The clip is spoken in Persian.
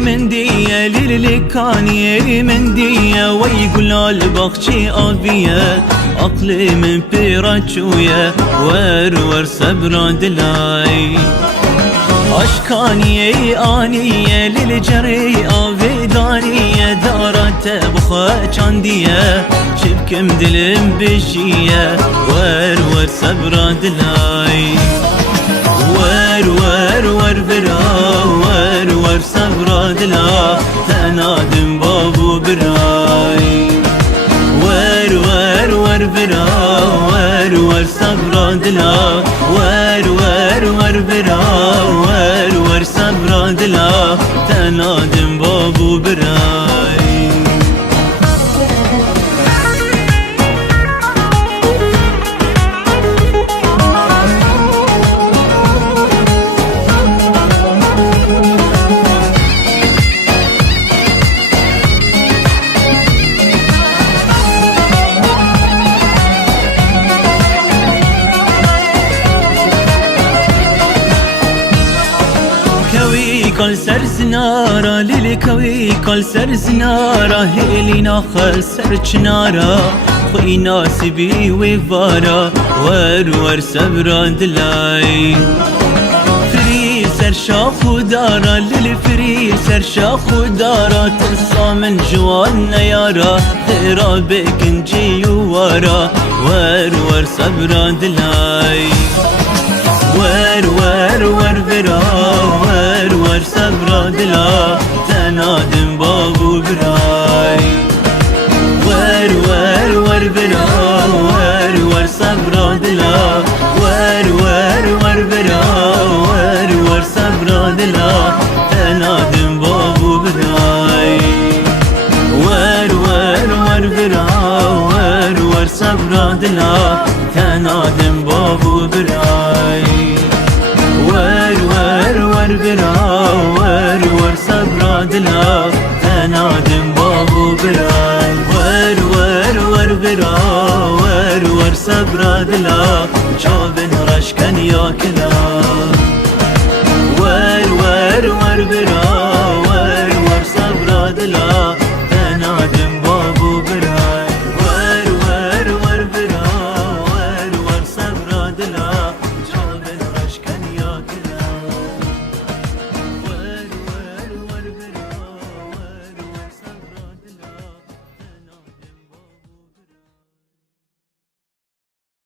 من دية للي كان من دية ويقول البخشي أبية أقلي من بيراتشوية ور سبرا دلاي أشكاني آنية للجري أبدانية دارت بخوا چاندية شبكم دلم بشية ور سبرا دلاي ور برا ور سبرا دلا تنادم بابو براي ور برا ور سبرا دلا ور برا ور سبرا دلا تنادم بابو براي كل سر زنارا ليلي كوي كل سر زنارا هيلي ناخل سر چنارا خوي ناسبي وفارا ور سبرا دلاي فري سر شاخ ودارا ليلي فري سر شاخ ودارا ترصى من جوان نيارا خيرا بكنجي وورا ور سبرا دلاي ور برا ور سبرا دلا تنادم بابو براي ور برا ور سبرا دلا ور برا ور سبرا دلا تنادم بابو براي ور برا ور سبرا دلا تنادم بابو براي ور برا ور سبرا دلا تنادم بابو براي ور برا ور سبرا دلا